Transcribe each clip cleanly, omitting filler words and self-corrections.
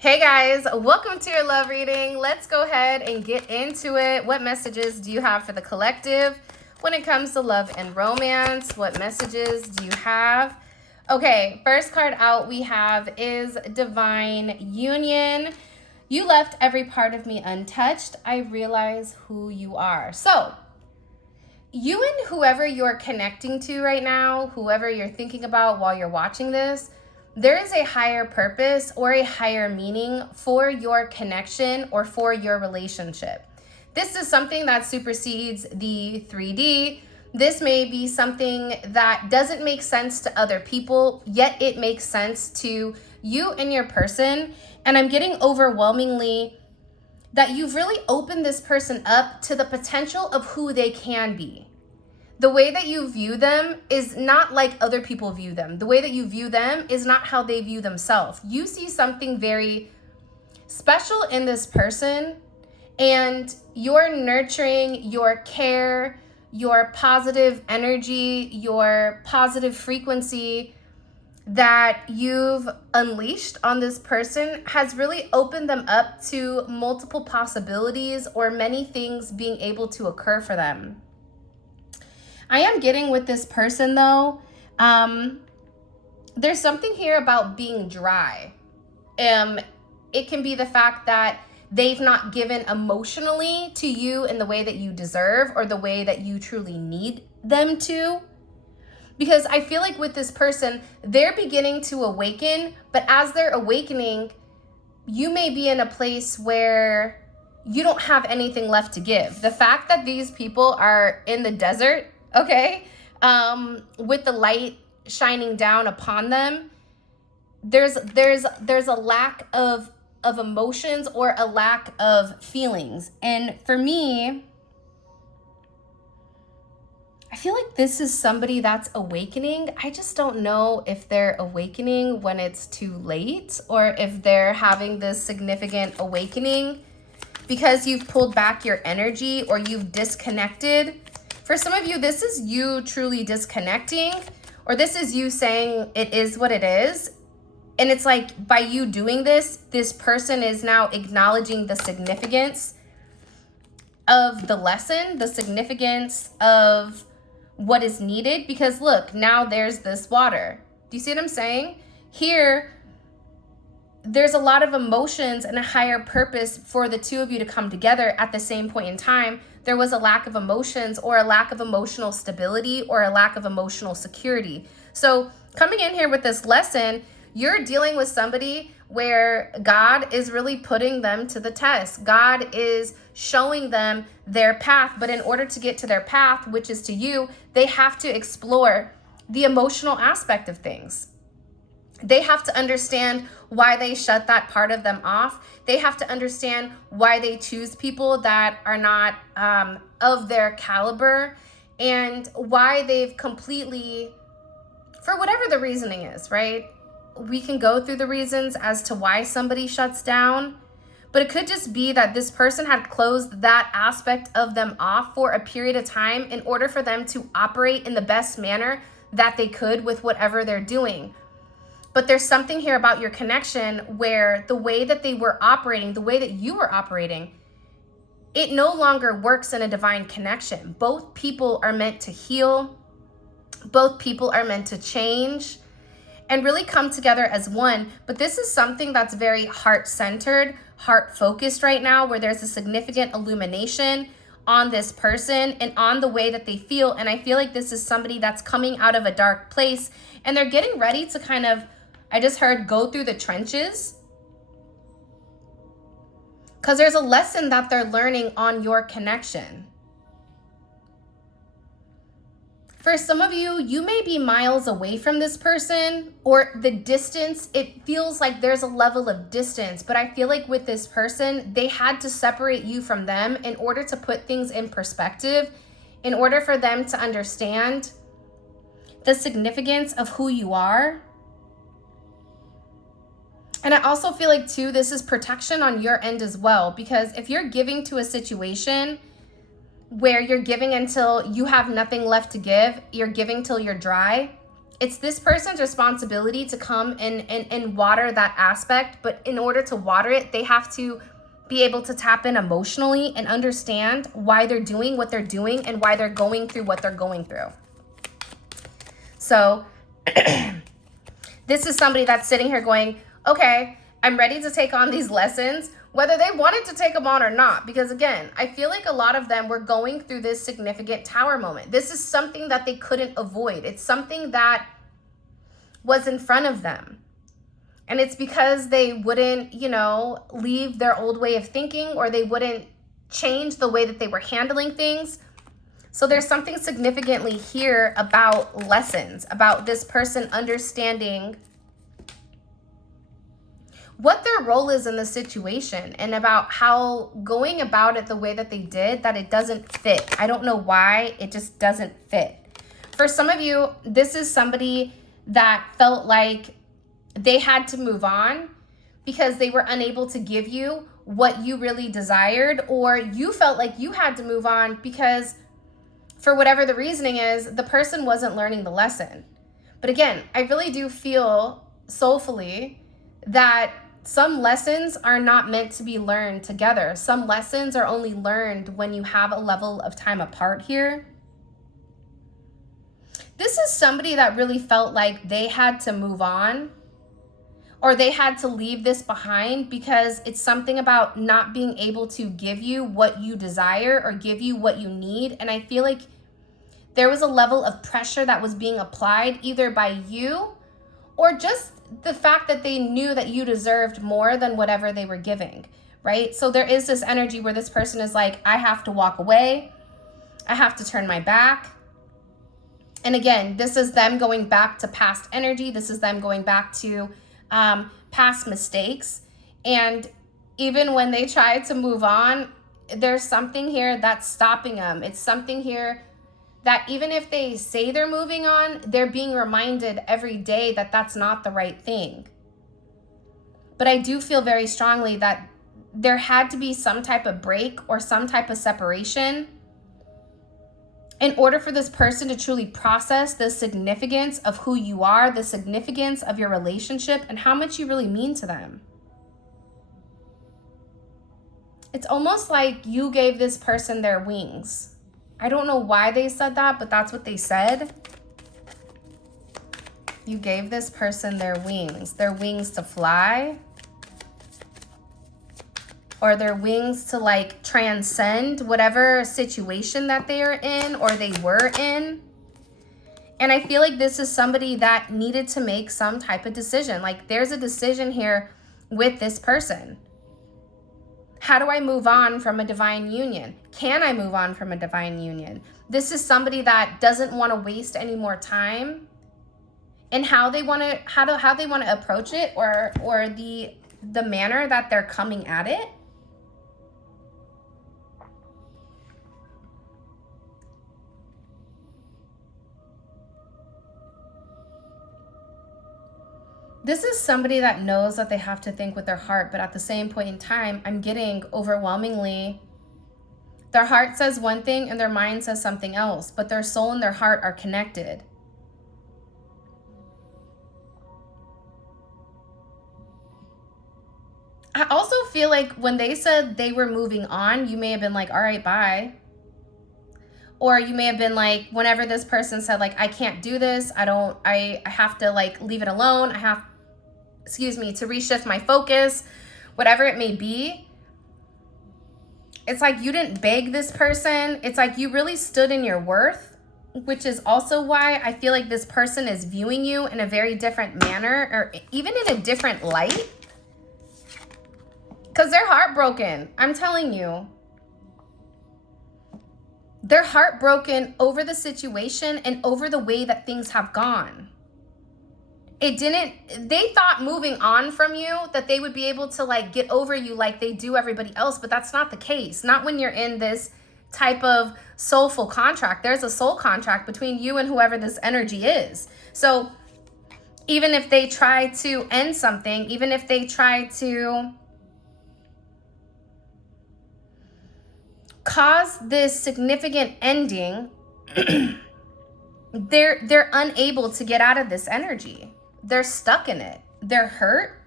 Hey guys, welcome to your love reading. Let's go ahead and get into it. What messages do you have for the collective when it comes to love and romance? What messages do you have? Okay, first card out we have is Divine Union. You left every part of me untouched. I realize who you are. So, you and whoever you're connecting to right now, whoever you're thinking about while you're watching this, there is a higher purpose or a higher meaning for your connection or for your relationship. This is something that supersedes the 3D. This may be something that doesn't make sense to other people, yet it makes sense to you and your person. And I'm getting overwhelmingly that you've really opened this person up to the potential of who they can be. The way that you view them is not like other people view them. The way that you view them is not how they view themselves. You see something very special in this person, and your nurturing, your care, your positive energy, your positive frequency that you've unleashed on this person has really opened them up to multiple possibilities or many things being able to occur for them. I am getting with this person though, there's something here about being dry. It can be the fact that they've not given emotionally to you in the way that you deserve or the way that you truly need them to. Because I feel like with this person, they're beginning to awaken, but as they're awakening, you may be in a place where you don't have anything left to give. The fact that these people are in the desert, okay, with the light shining down upon them, there's a lack of emotions or a lack of feelings. And for me, I feel like this is somebody that's awakening. I just don't know if they're awakening when it's too late or if they're having this significant awakening because you've pulled back your energy or you've disconnected. For some of you, this is you truly disconnecting, or this is you saying it is what it is. And it's like by you doing this, this person is now acknowledging the significance of the lesson, the significance of what is needed, because look, now there's this water. Do you see what I'm saying? Here, there's a lot of emotions and a higher purpose for the two of you to come together at the same point in time. There was a lack of emotions or a lack of emotional stability or a lack of emotional security. So coming in here with this lesson, you're dealing with somebody where God is really putting them to the test. God is showing them their path, but in order to get to their path, which is to you, they have to explore the emotional aspect of things. They have to understand why they shut that part of them off. They have to understand why they choose people that are not of their caliber, and why they've completely, for whatever the reasoning is, right? We can go through the reasons as to why somebody shuts down, but it could just be that this person had closed that aspect of them off for a period of time in order for them to operate in the best manner that they could with whatever they're doing. But there's something here about your connection where the way that they were operating, the way that you were operating, it no longer works in a divine connection. Both people are meant to heal. Both people are meant to change and really come together as one. But this is something that's very heart-centered, heart-focused right now, where there's a significant illumination on this person and on the way that they feel. And I feel like this is somebody that's coming out of a dark place and they're getting ready to kind of, I just heard, go through the trenches. Because there's a lesson that they're learning on your connection. For some of you, you may be miles away from this person, or the distance, it feels like there's a level of distance. But I feel like with this person, they had to separate you from them in order to put things in perspective, in order for them to understand the significance of who you are. And I also feel like too, this is protection on your end as well, because if you're giving to a situation where you're giving until you have nothing left to give, you're giving till you're dry, it's this person's responsibility to come and water that aspect. But in order to water it, they have to be able to tap in emotionally and understand why they're doing what they're doing and why they're going through what they're going through. So this is somebody that's sitting here going, okay, I'm ready to take on these lessons, whether they wanted to take them on or not. Because again, I feel like a lot of them were going through this significant tower moment. This is something that they couldn't avoid. It's something that was in front of them. And it's because they wouldn't, you know, leave their old way of thinking, or they wouldn't change the way that they were handling things. So there's something significantly here about lessons, about this person understanding what their role is in the situation, and about how going about it the way that they did, that it doesn't fit. I don't know why, it just doesn't fit. For some of you, this is somebody that felt like they had to move on because they were unable to give you what you really desired, or you felt like you had to move on because for whatever the reasoning is, the person wasn't learning the lesson. But again, I really do feel soulfully that some lessons are not meant to be learned together. Some lessons are only learned when you have a level of time apart here. This is somebody that really felt like they had to move on, or they had to leave this behind, because it's something about not being able to give you what you desire or give you what you need. And I feel like there was a level of pressure that was being applied either by you, or just the fact that they knew that you deserved more than whatever they were giving, right? So there is this energy where this person is like, I have to walk away. I have to turn my back. And again, this is them going back to past energy. This is them going back to past mistakes. And even when they try to move on, there's something here that's stopping them. It's something here that even if they say they're moving on, they're being reminded every day that that's not the right thing. But I do feel very strongly that there had to be some type of break or some type of separation in order for this person to truly process the significance of who you are, the significance of your relationship, and how much you really mean to them. It's almost like you gave this person their wings. I don't know why they said that, but that's what they said. You gave this person their wings to fly, or their wings to like transcend whatever situation that they are in or they were in. And I feel like this is somebody that needed to make some type of decision. Like there's a decision here with this person. How do I move on from a divine union? Can I move on from a divine union? This is somebody that doesn't want to waste any more time in how they want to approach it, or the manner that they're coming at it. This is somebody that knows that they have to think with their heart, but at the same point in time, I'm getting overwhelmingly, their heart says one thing and their mind says something else, but their soul and their heart are connected. I also feel like when they said they were moving on, you may have been like, all right, bye. Or you may have been like, whenever this person said like, I can't do this, I have to like leave it alone. I have, to reshift my focus, whatever it may be. It's like you didn't beg this person. It's like you really stood in your worth, which is also why I feel like this person is viewing you in a very different manner, or even in a different light. Because they're heartbroken. I'm telling you. They're heartbroken over the situation and over the way that things have gone. They thought moving on from you that they would be able to like get over you like they do everybody else, but that's not the case. Not when you're in this type of soulful contract. There's a soul contract between you and whoever this energy is. So even if they try to end something, even if they try to cause this significant ending, they're unable to get out of this energy. They're stuck in it. They're hurt.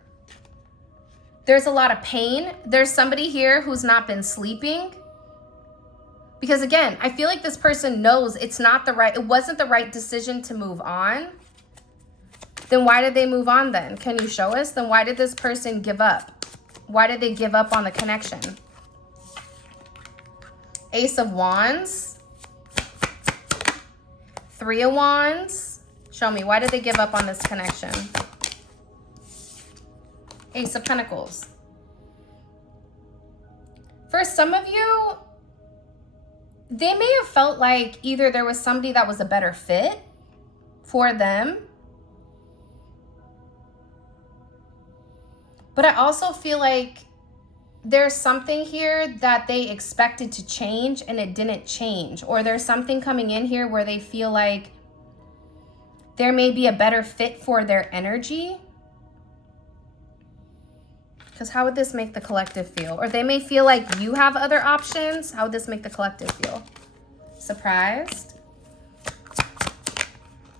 There's a lot of pain. There's somebody here who's not been sleeping. Because again, I feel like this person knows it wasn't the right decision to move on. Then why did they move on then? Can you show us? Then why did this person give up? Why did they give up on the connection? Ace of Wands. Three of Wands. Show me, why did they give up on this connection? Ace of Pentacles. For some of you, they may have felt like either there was somebody that was a better fit for them. But I also feel like there's something here that they expected to change and it didn't change. Or there's something coming in here where they feel like there may be a better fit for their energy. Because how would this make the collective feel? Or they may feel like you have other options. How would this make the collective feel? Surprised.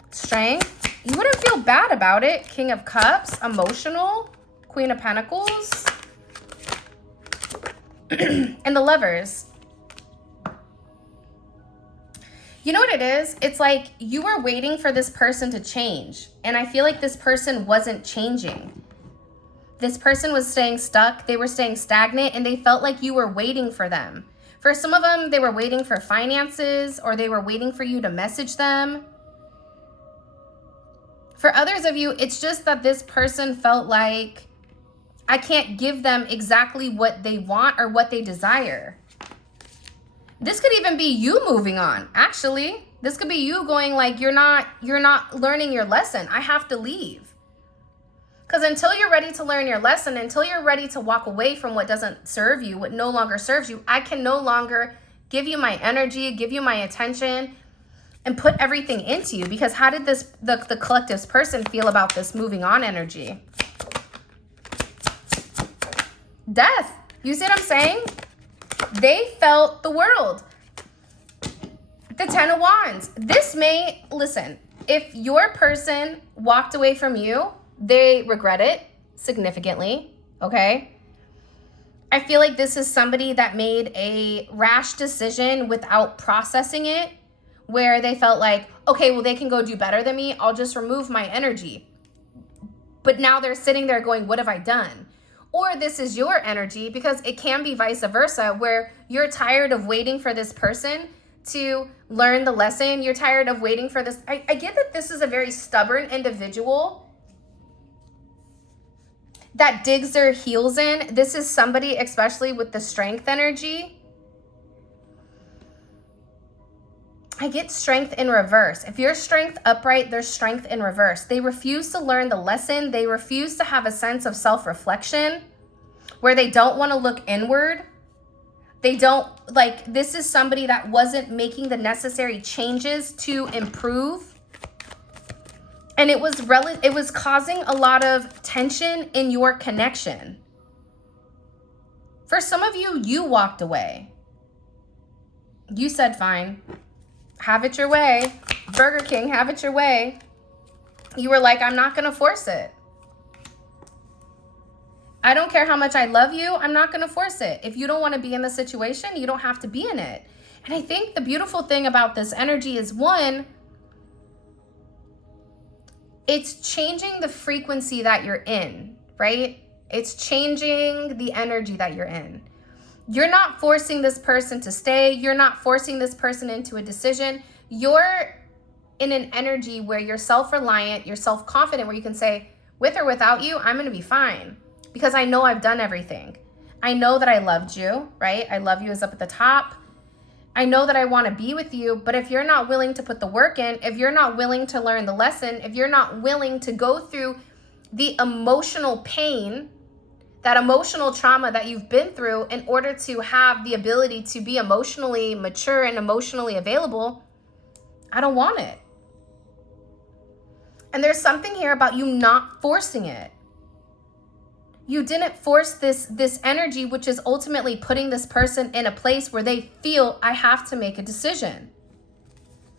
Strength. You wouldn't feel bad about it. King of Cups. Emotional. Queen of Pentacles. And the Lovers. You know what it is? It's like you were waiting for this person to change. And I feel like this person wasn't changing. This person was staying stuck. They were staying stagnant and they felt like you were waiting for them. For some of them, they were waiting for finances or they were waiting for you to message them. For others of you, it's just that this person felt like I can't give them exactly what they want or what they desire. This could even be you moving on. Actually, this could be you going like, you're not learning your lesson. I have to leave. Because until you're ready to learn your lesson, until you're ready to walk away from what doesn't serve you, what no longer serves you, I can no longer give you my energy, give you my attention, and put everything into you. Because how did the collective's person feel about this moving on energy? Death. You see what I'm saying? They felt the world. The Ten of Wands. This may, listen, if your person walked away from you, they regret it significantly, okay? I feel like this is somebody that made a rash decision without processing it, where they felt like, okay, well, they can go do better than me. I'll just remove my energy. But now they're sitting there going, what have I done? Or this is your energy, because it can be vice versa, where you're tired of waiting for this person to learn the lesson. You're tired of waiting for this. I get that this is a very stubborn individual that digs their heels in. This is somebody, especially with the strength energy. I get strength in reverse. If your strength upright, there's strength in reverse. They refuse to learn the lesson. They refuse to have a sense of self-reflection where they don't want to look inward. They don't, like, this is somebody that wasn't making the necessary changes to improve. And it was causing a lot of tension in your connection. For some of you, you walked away. You said, fine, have it your way. Burger King, have it your way. You were like, I'm not going to force it. I don't care how much I love you. I'm not going to force it. If you don't want to be in the situation, you don't have to be in it. And I think the beautiful thing about this energy is, one, it's changing the frequency that you're in, right? It's changing the energy that you're in. You're not forcing this person to stay. You're not forcing this person into a decision. You're in an energy where you're self-reliant, you're self-confident, where you can say, with or without you, I'm going to be fine because I know I've done everything. I know that I loved you, right? I love you is up at the top. I know that I want to be with you, but if you're not willing to put the work in, if you're not willing to learn the lesson, if you're not willing to go through the emotional pain, that emotional trauma that you've been through in order to have the ability to be emotionally mature and emotionally available, I don't want it. And there's something here about you not forcing it. You didn't force this energy, which is ultimately putting this person in a place where they feel I have to make a decision.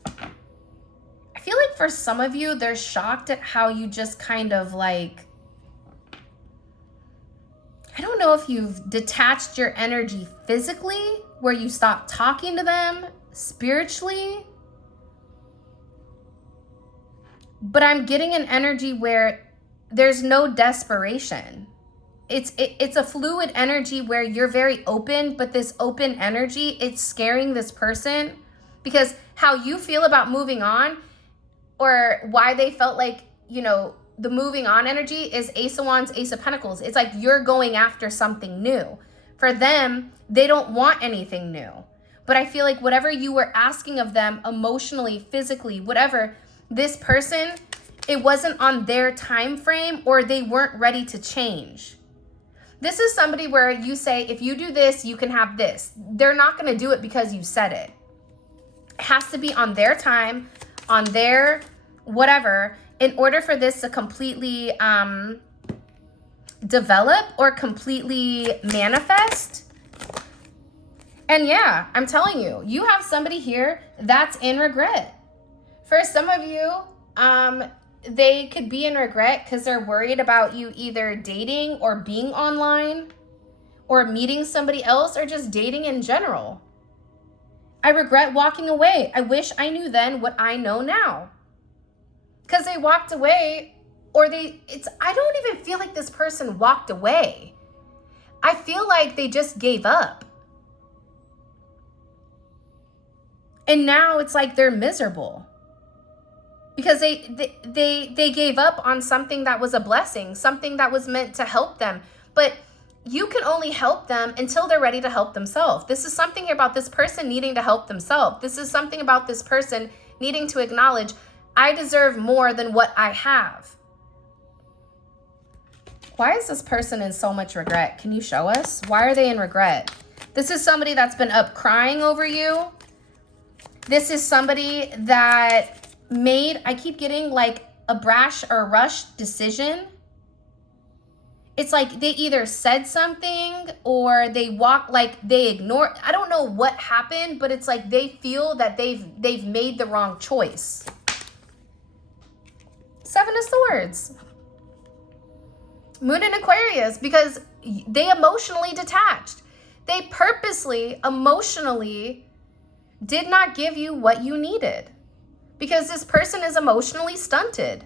I like for some of you, they're shocked at how you just kind of like, I don't know if you've detached your energy physically, where you stop talking to them spiritually, but I'm getting an energy where there's no desperation. It's a fluid energy where you're very open, but this open energy, it's scaring this person, because how you feel about moving on, or why they felt like, you know, the moving on energy is Ace of Wands, Ace of Pentacles. It's like you're going after something new. For them, they don't want anything new. But I feel like whatever you were asking of them emotionally, physically, whatever, this person, it wasn't on their time frame, or they weren't ready to change. This is somebody where you say, if you do this, you can have this. They're not going to do it because you said it. It has to be on their time, on their whatever, in order for this to completely develop or completely manifest. And yeah, I'm telling you, you have somebody here that's in regret. For some of you, they could be in regret because they're worried about you either dating or being online, or meeting somebody else, or just dating in general. I regret walking away. I wish I knew then what I know now. Because they walked away, or I don't even feel like this person walked away. I feel like they just gave up. And now it's like they're miserable. Because they gave up on something that was a blessing, something that was meant to help them. But you can only help them until they're ready to help themselves. This is something about this person needing to help themselves. This is something about this person needing to acknowledge, I deserve more than what I have. Why is this person in so much regret? Can you show us? Why are they in regret? This is somebody that's been up crying over you. This is somebody that made, I keep getting like a brash or rushed decision. It's like they either said something, or they walk, like they ignore. I don't know what happened, but it's like they feel that they've made the wrong choice. Seven of Swords. Moon in Aquarius, because they emotionally detached. They purposely, emotionally did not give you what you needed, because this person is emotionally stunted.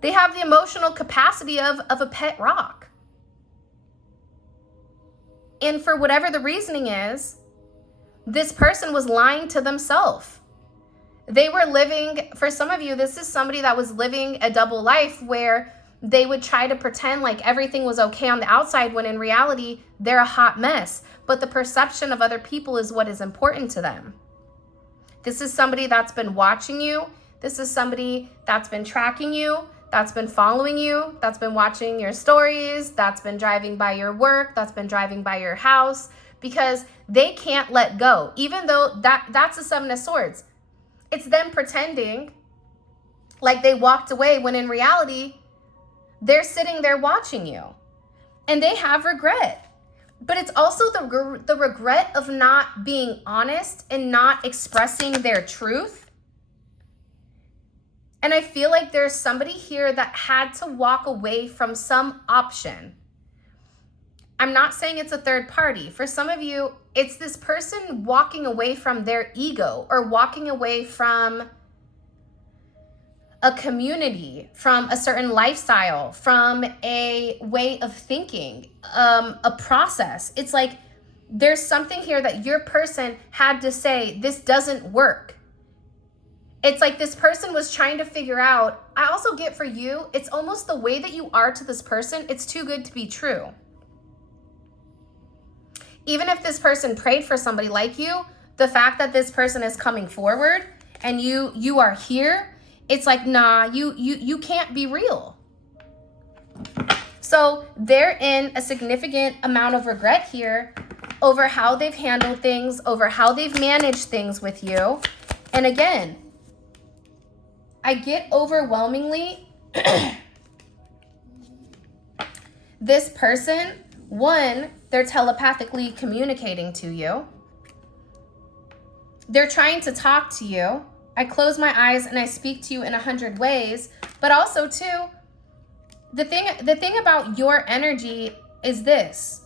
They have the emotional capacity of a pet rock. And for whatever the reasoning is, this person was lying to themselves. They were living, for some of you, this is somebody that was living a double life where they would try to pretend like everything was okay on the outside, when in reality, they're a hot mess. But the perception of other people is what is important to them. This is somebody that's been watching you. This is somebody that's been tracking you, that's been following you, that's been watching your stories, that's been driving by your work, that's been driving by your house, because they can't let go. Even though that's a Seven of Swords. It's them pretending like they walked away, when in reality, they're sitting there watching you. And they have regret. But it's also the regret of not being honest and not expressing their truth. And I feel like there's somebody here that had to walk away from some option. I'm not saying it's a third party. For some of you, it's this person walking away from their ego, or walking away from a community, from a certain lifestyle, from a way of thinking, a process. It's like there's something here that your person had to say, this doesn't work. It's like this person was trying to figure out. I also get for you, it's almost the way that you are to this person, it's too good to be true. Even if this person prayed for somebody like you, the fact that this person is coming forward and you are here, it's like, nah, you can't be real. So they're in a significant amount of regret here over how they've handled things, over how they've managed things with you. And again, I get overwhelmingly this person, one, they're telepathically communicating to you. They're trying to talk to you. I close my eyes and I speak to you in 100 ways. But also too, the thing about your energy is this.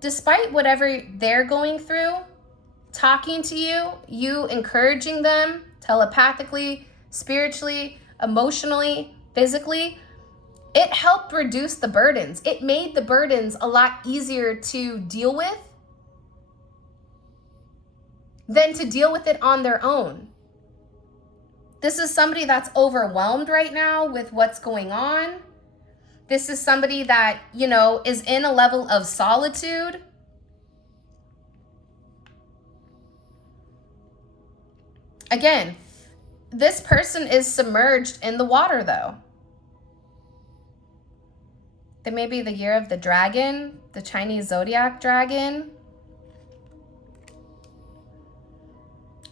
Despite whatever they're going through, talking to you, you encouraging them telepathically, spiritually, emotionally, physically, it helped reduce the burdens. It made the burdens a lot easier to deal with than to deal with it on their own. This is somebody that's overwhelmed right now with what's going on. This is somebody that, you know, is in a level of solitude. Again, this person is submerged in the water though. They may be the year of the dragon, the Chinese zodiac dragon.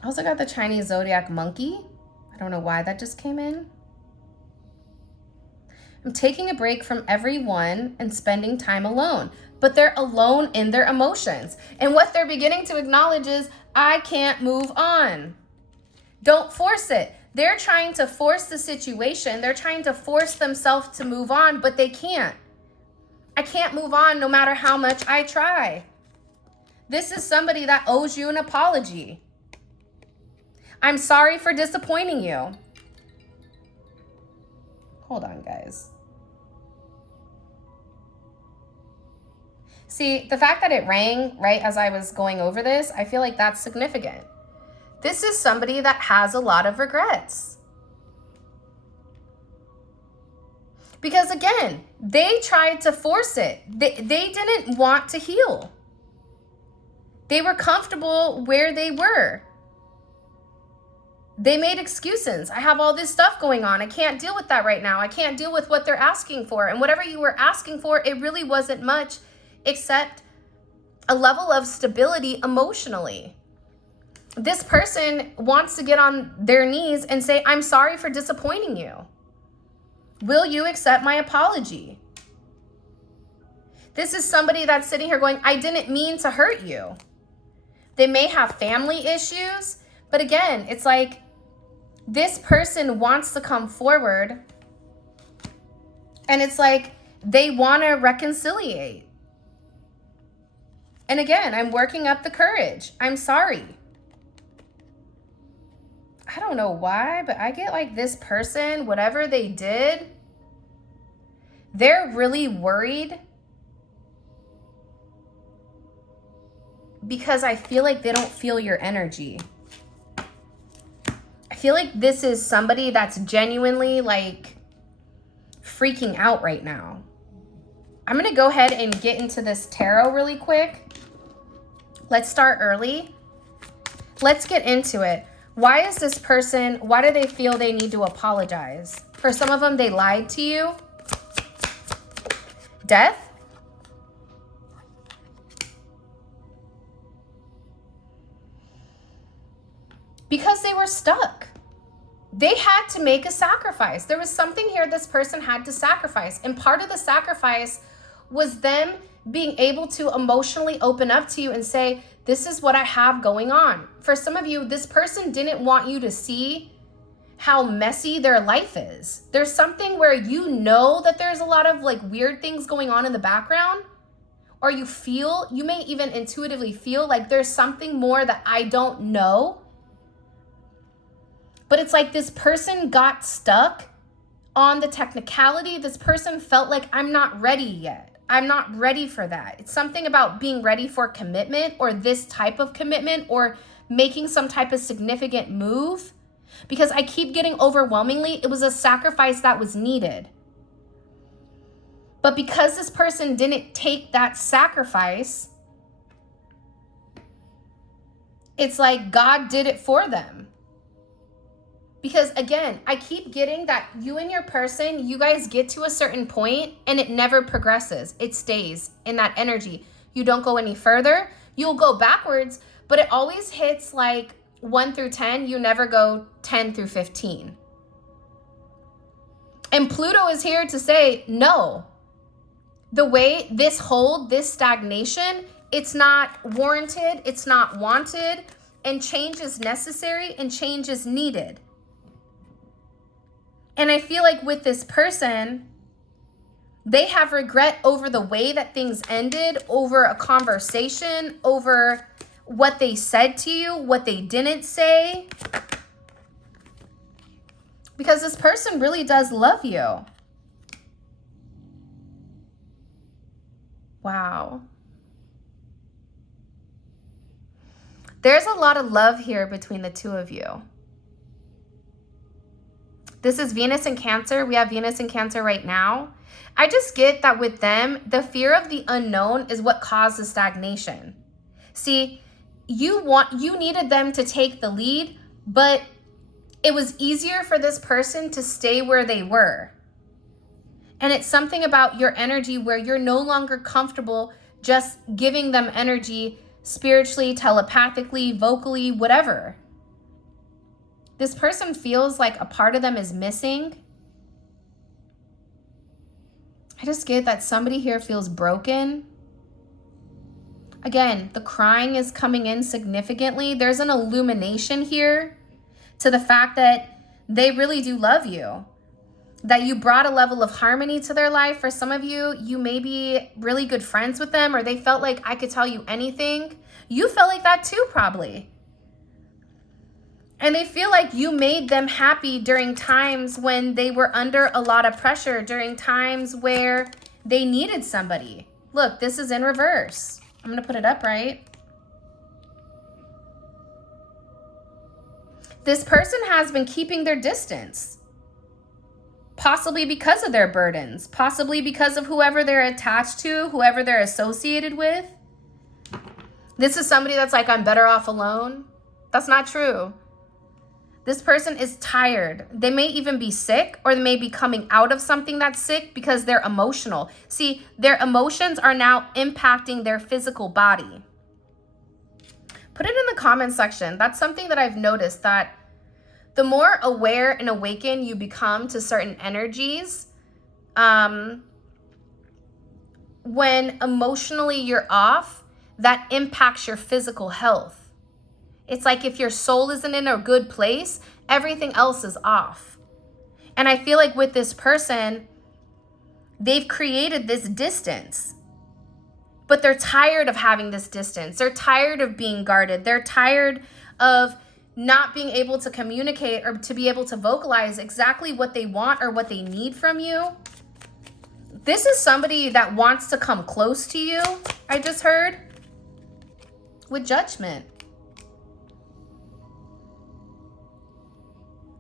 I also got the Chinese zodiac monkey. I don't know why that just came in. I'm taking a break from everyone and spending time alone. But they're alone in their emotions. And what they're beginning to acknowledge is, I can't move on. Don't force it. They're trying to force the situation. They're trying to force themselves to move on, but they can't. I can't move on no matter how much I try. This is somebody that owes you an apology. I'm sorry for disappointing you. Hold on, guys. See, the fact that it rang right as I was going over this, I feel like that's significant. This is somebody that has a lot of regrets. Because again, they tried to force it. They didn't want to heal. They were comfortable where they were. They made excuses. I have all this stuff going on. I can't deal with that right now. I can't deal with what they're asking for. And whatever you were asking for, it really wasn't much except a level of stability emotionally. This person wants to get on their knees and say, I'm sorry for disappointing you. Will you accept my apology? This is somebody that's sitting here going, I didn't mean to hurt you. They may have family issues, but again, it's like this person wants to come forward and it's like they want to reconciliate. And again, I'm working up the courage. I'm sorry. I don't know why, but I get like this person, whatever they did, they're really worried because I feel like they don't feel your energy. I feel like this is somebody that's genuinely like freaking out right now. I'm going to go ahead and get into this tarot really quick. Let's start early. Let's get into it. Why is this person, why do they feel they need to apologize? For some of them, they lied to you. Death. Because they were stuck. They had to make a sacrifice. There was something here this person had to sacrifice. And part of the sacrifice was them being able to emotionally open up to you and say, this is what I have going on. For some of you, this person didn't want you to see how messy their life is. There's something where you know that there's a lot of like weird things going on in the background, or you may even intuitively feel like there's something more that I don't know. But it's like this person got stuck on the technicality. This person felt like, I'm not ready yet. I'm not ready for that. It's something about being ready for commitment, or this type of commitment, or making some type of significant move. Because I keep getting overwhelmingly, it was a sacrifice that was needed. But because this person didn't take that sacrifice, it's like God did it for them. Because again, I keep getting that you and your person, you guys get to a certain point and it never progresses. It stays in that energy. You don't go any further. You'll go backwards, but it always hits like 1 through 10. You never go 10 through 15. And Pluto is here to say, no. The way this stagnation, it's not warranted. It's not wanted. and change is necessary and change is needed. And I feel like with this person, they have regret over the way that things ended, over a conversation, over what they said to you, what they didn't say. Because this person really does love you. Wow. There's a lot of love here between the two of you. This is Venus in Cancer. We have Venus in Cancer right now. I just get that with them, the fear of the unknown is what caused the stagnation. See, you needed them to take the lead, but it was easier for this person to stay where they were. And it's something about your energy where you're no longer comfortable just giving them energy spiritually, telepathically, vocally, whatever. This person feels like a part of them is missing. I just get that somebody here feels broken. Again, the crying is coming in significantly. There's an illumination here to the fact that they really do love you. That you brought a level of harmony to their life. For some of you, you may be really good friends with them, or they felt like I could tell you anything. You felt like that too, probably. And they feel like you made them happy during times when they were under a lot of pressure, during times where they needed somebody. Look, this is in reverse. I'm going to put it up right. This person has been keeping their distance. Possibly because of their burdens, possibly because of whoever they're attached to, whoever they're associated with. This is somebody that's like, I'm better off alone. That's not true. This person is tired. They may even be sick, or they may be coming out of something that's sick because they're emotional. See, their emotions are now impacting their physical body. Put it in the comment section. That's something that I've noticed, that the more aware and awakened you become to certain energies, when emotionally you're off, that impacts your physical health. It's like if your soul isn't in a good place, everything else is off. And I feel like with this person, they've created this distance, but they're tired of having this distance. They're tired of being guarded. They're tired of not being able to communicate or to be able to vocalize exactly what they want or what they need from you. This is somebody that wants to come close to you, I just heard, with Judgment.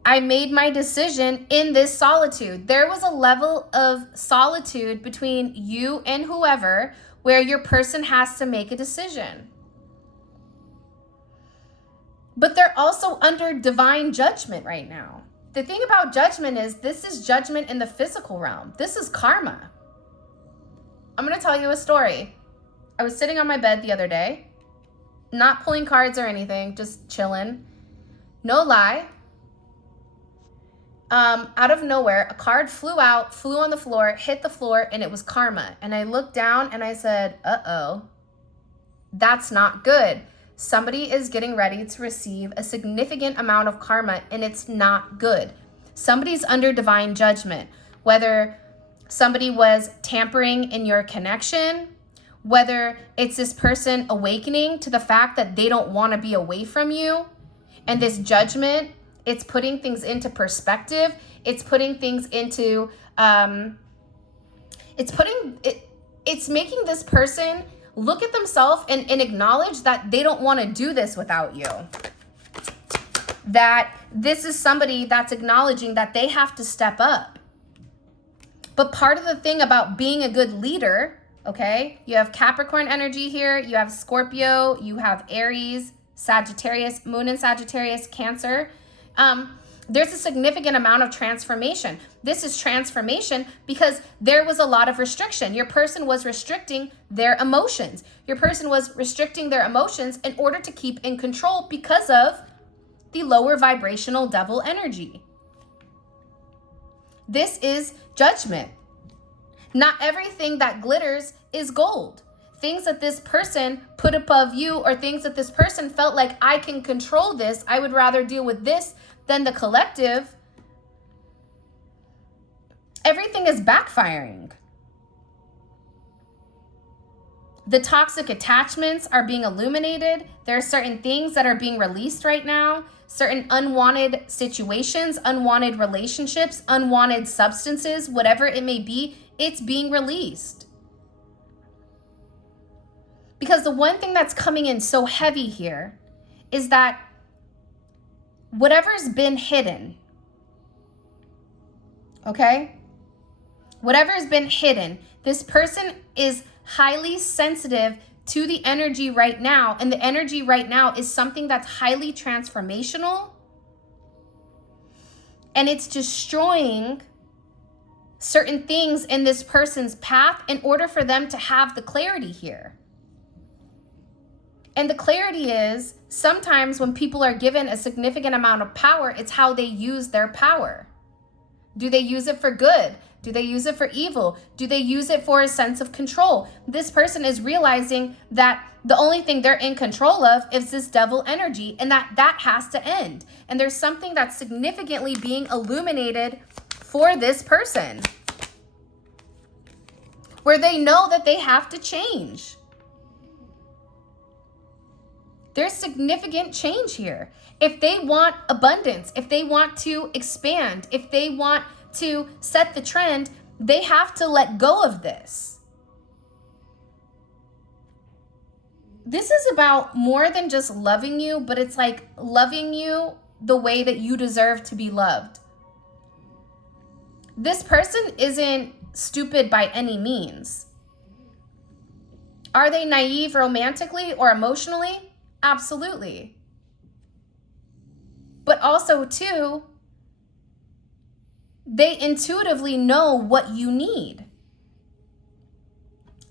I made my decision in this solitude. There was a level of solitude between you and whoever where your person has to make a decision. But they're also under divine judgment right now. The thing about judgment is this is judgment in the physical realm. This is karma. I'm going to tell you a story. I was sitting on my bed the other day, not pulling cards or anything, just chilling. No lie. Out of nowhere, a card flew out, flew on the floor, hit the floor, and it was karma. And I looked down and I said, uh-oh, that's not good. Somebody is getting ready to receive a significant amount of karma, and it's not good. Somebody's under divine judgment, whether somebody was tampering in your connection, whether it's this person awakening to the fact that they don't want to be away from you. And this judgment, it's putting things into perspective. It's putting things into, it's making this person look at themselves and acknowledge that they don't want to do this without you. That this is somebody that's acknowledging that they have to step up. But part of the thing about being a good leader, okay, you have Capricorn energy here, you have Scorpio, you have Aries, Sagittarius, Moon in Sagittarius, Cancer. There's a significant amount of transformation. This is transformation because there was a lot of restriction. Your person was restricting their emotions. Your person was restricting their emotions in order to keep in control because of the lower vibrational devil energy. This is judgment. Not everything that glitters is gold. things that this person put above you, or things that this person felt like, I can control this, I would rather deal with this than the collective, everything is backfiring. The toxic attachments are being illuminated. There are certain things that are being released right now, certain unwanted situations, unwanted relationships, unwanted substances, whatever it may be, it's being released. Because the one thing that's coming in so heavy here is that whatever's been hidden, okay? Whatever's been hidden, this person is highly sensitive to the energy right now. And the energy right now is something that's highly transformational. And it's destroying certain things in this person's path in order for them to have the clarity here. And the clarity is, sometimes when people are given a significant amount of power, it's how they use their power. Do they use it for good? Do they use it for evil? Do they use it for a sense of control? This person is realizing that the only thing they're in control of is this devil energy, and that has to end. And there's something that's significantly being illuminated for this person, where they know that they have to change. There's significant change here. If they want abundance, if they want to expand, if they want to set the trend, they have to let go of this. This is about more than just loving you, but it's like loving you the way that you deserve to be loved. This person isn't stupid by any means. Are they naive romantically or emotionally? Absolutely. But also, too, they intuitively know what you need.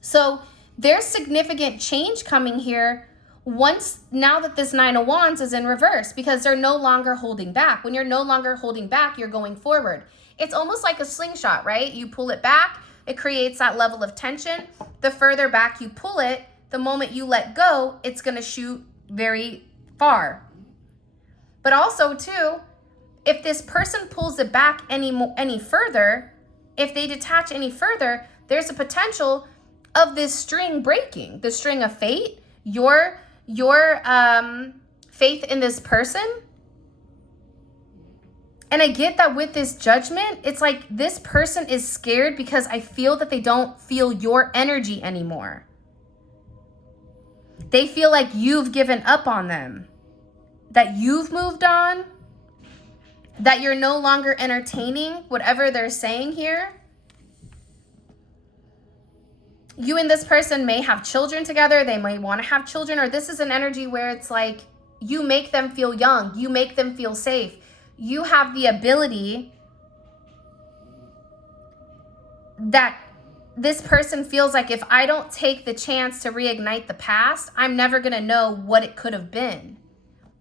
So there's significant change coming here now that this Nine of Wands is in reverse, because they're no longer holding back. When you're no longer holding back, you're going forward. It's almost like a slingshot, right? You pull it back, it creates that level of tension. The further back you pull it, the moment you let go, it's going to shoot very far. But also, too, if this person pulls it back any further, if they detach any further, there's a potential of this string breaking, the string of fate, your faith in this person. And I get that with this Judgment, it's like this person is scared because I feel that they don't feel your energy anymore. They feel like you've given up on them, that you've moved on, that you're no longer entertaining whatever they're saying here. You and this person may have children together. They may want to have children, or this is an energy where it's like you make them feel young. You make them feel safe. You have the ability that this person feels like, if I don't take the chance to reignite the past, I'm never going to know what it could have been.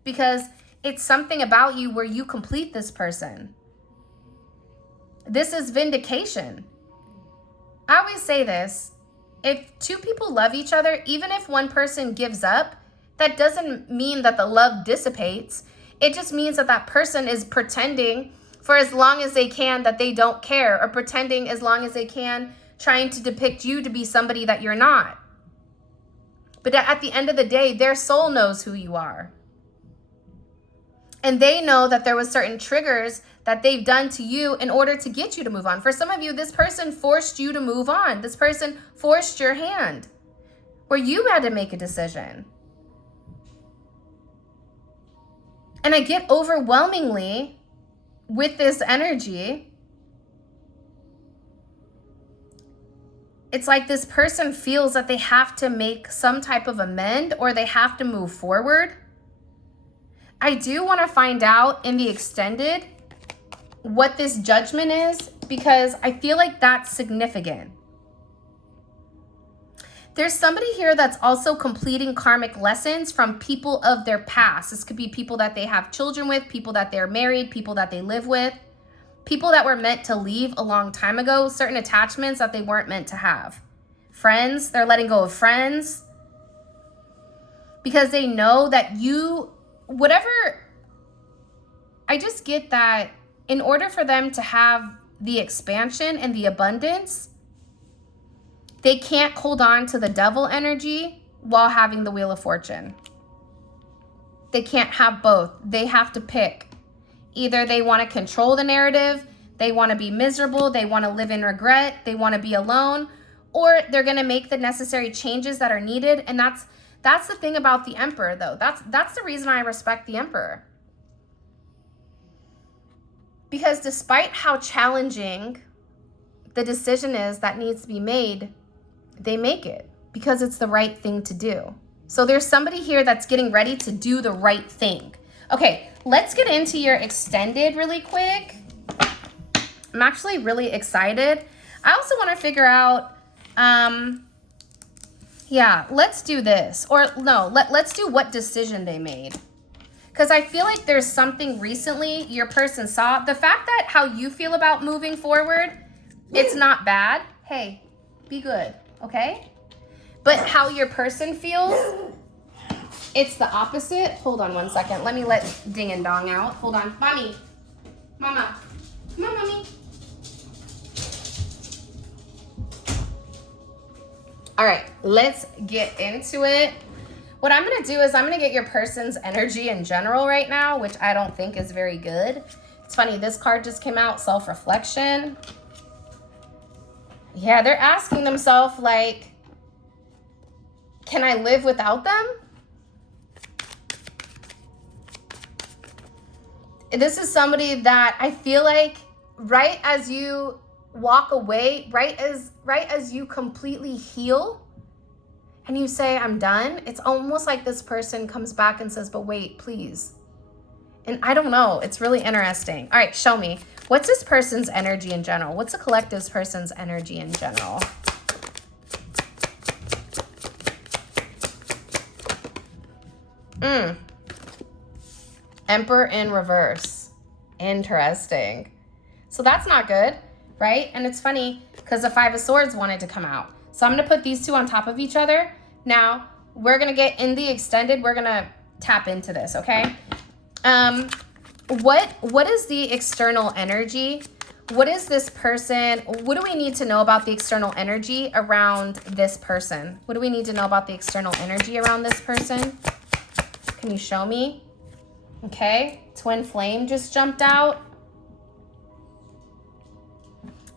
Because it's something about you where you complete this person. This is vindication. I always say this. If two people love each other, even if one person gives up, that doesn't mean that the love dissipates. It just means that that person is pretending for as long as they can that they don't care, or pretending as long as they can, trying to depict you to be somebody that you're not. But at the end of the day, their soul knows who you are. And they know that there was certain triggers that they've done to you in order to get you to move on. For some of you, this person forced you to move on. This person forced your hand, where you had to make a decision. And I get overwhelmingly with this energy. It's like this person feels that they have to make some type of amend, or they have to move forward. I do want to find out in the extended what this Judgment is, because I feel like that's significant. There's somebody here that's also completing karmic lessons from people of their past. This could be people that they have children with, people that they're married, people that they live with, people that were meant to leave a long time ago, certain attachments that they weren't meant to have. friends. They're letting go of friends because they know that I just get that in order for them to have the expansion and the abundance, they can't hold on to the devil energy while having the Wheel of Fortune. They can't have both. They have to pick. Either they want to control the narrative, they want to be miserable, they want to live in regret, they want to be alone, or they're going to make the necessary changes that are needed. And that's the thing about the Emperor, though. That's the reason I respect the Emperor. Because despite how challenging the decision is that needs to be made, they make it because it's the right thing to do. So there's somebody here that's getting ready to do the right thing. Okay, let's get into your extended really quick. I'm actually really excited. I also want to figure out, yeah, let's do this. Or no, let's do what decision they made. Because I feel like there's something recently your person saw. The fact that how you feel about moving forward, it's not bad. Hey, be good, okay? But how your person feels, it's the opposite. Hold on one second. Let me let Ding and Dong out. Hold on. Mommy. Mama. Come on, Mommy. All right, let's get into it. What I'm going to do is I'm going to get your person's energy in general right now, which I don't think is very good. It's funny, this card just came out, self-reflection. Yeah, they're asking themselves, like, can I live without them? This is somebody that I feel like right as you walk away, right as you completely heal, and you say, I'm done, it's almost like this person comes back and says, but wait, please. And I don't know. It's really interesting. All right, show me. What's this person's energy in general? What's the collective's person's energy in general? Emperor in reverse. Interesting. So that's not good, right? And it's funny because the Five of Swords wanted to come out. So I'm going to put these two on top of each other. Now, we're going to get in the extended. We're going to tap into this, okay? What is the external energy? What is this person? What do we need to know about the external energy around this person? What do we need to know about the external energy around this person? Can you show me? Okay. Twin Flame just jumped out.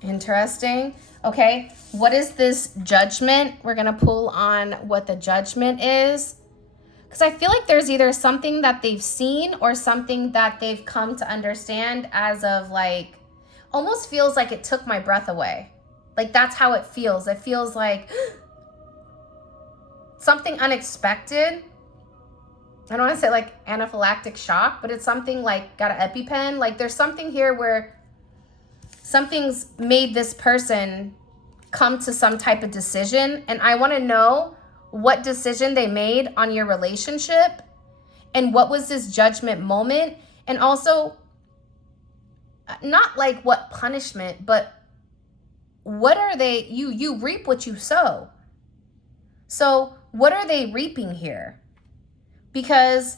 Interesting. Okay, what is this Judgment? We're going to pull on what the Judgment is. Because I feel like there's either something that they've seen or something that they've come to understand as of like, almost feels like it took my breath away. Like that's how it feels. It feels like something unexpected. I don't want to say like anaphylactic shock, but it's something like got an EpiPen. Like there's something here where something's made this person come to some type of decision. And I want to know what decision they made on your relationship and what was this judgment moment. And also not like what punishment, but what are they, you reap what you sow. So what are they reaping here? Because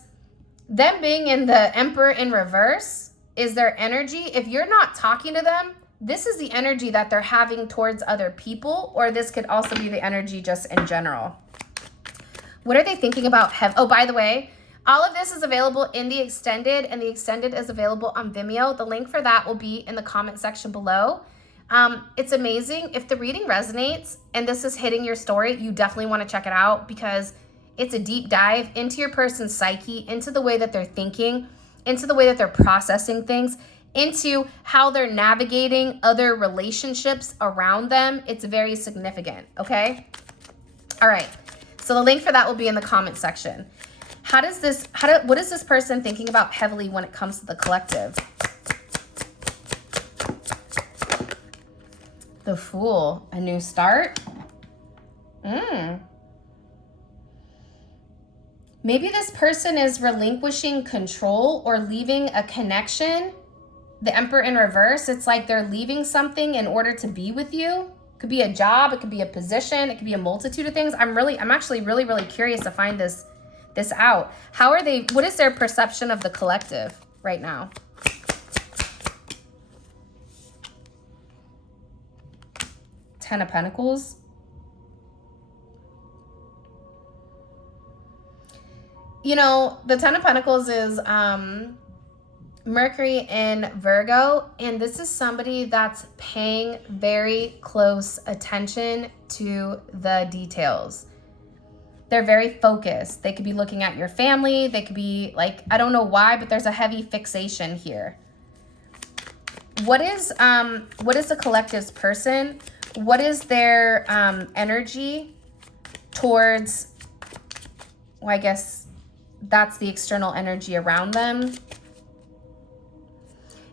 them being in the Emperor in reverse is their energy. If you're not talking to them, this is the energy that they're having towards other people, or this could also be the energy just in general. What are they thinking about? Oh, by the way, all of this is available in the extended, and the extended is available on Vimeo. The link for that will be in the comment section below. It's amazing. If the reading resonates and this is hitting your story, you definitely want to check it out because it's a deep dive into your person's psyche, into the way that they're thinking, into the way that they're processing things, into how they're navigating other relationships around them. It's very significant, okay? All right, so the link for that will be in the comment section. What is this person thinking about heavily when it comes to the collective? The Fool, a new start. Maybe this person is relinquishing control or leaving a connection. The Emperor in reverse, it's like they're leaving something in order to be with you. Could be a job, it could be a position, it could be a multitude of things. I'm actually really curious to find this out. How are they, what is their perception of the collective right now? Ten of Pentacles. You know, the Ten of Pentacles is Mercury in Virgo, and this is somebody that's paying very close attention to the details. They're very focused. They could be looking at your family. They could be like, I don't know why, but there's a heavy fixation here. What is the collective's person? What is their energy towards, well, I guess that's the external energy around them.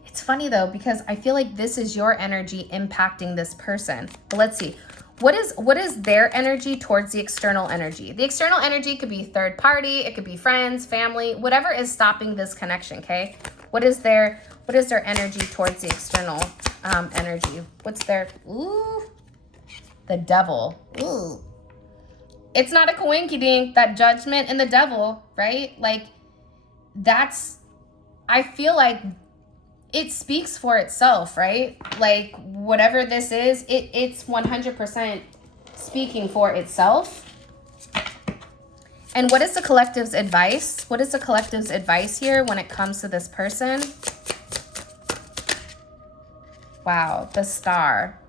It's funny though, because I feel like this is your energy impacting this person. But let's see. What is their energy towards the external energy? The external energy could be third party, it could be friends, family, whatever is stopping this connection, okay? What is their energy towards the external energy? What's their, ooh, the devil. Ooh. It's not a coinky-dink, that Judgment and the devil, right? Like, that's, I feel like it speaks for itself, right? Like, whatever this is, it's 100% speaking for itself. And what is the collective's advice? What is the collective's advice here when it comes to this person? Wow, the Star.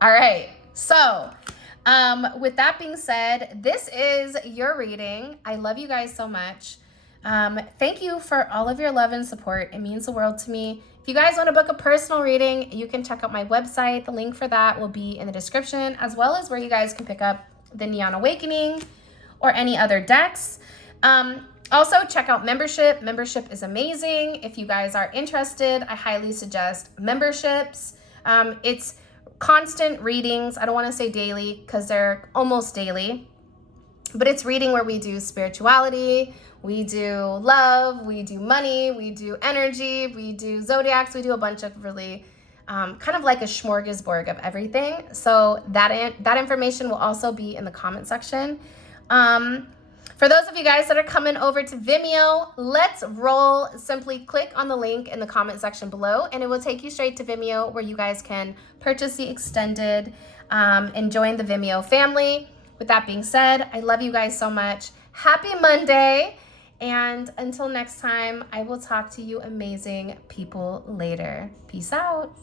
All right, so with that being said, this is your reading. I love you guys so much. Thank you for all of your love and support. It means the world to me. If you guys want to book a personal reading, you can check out my website. The link for that will be in the description, as well as where you guys can pick up the Neon Awakening or any other decks. Also, check out membership. Membership is amazing. If you guys are interested, I highly suggest memberships. It's constant readings. I don't want to say daily because they're almost daily, but it's reading where we do spirituality, we do love, we do money, we do energy, we do zodiacs, we do a bunch of really kind of like a smorgasbord of everything. So that information will also be in the comment section. For those of you guys that are coming over to Vimeo, let's roll. Simply click on the link in the comment section below and it will take you straight to Vimeo where you guys can purchase the extended and join the Vimeo family. With that being said, I love you guys so much. Happy Monday. And until next time, I will talk to you amazing people later. Peace out.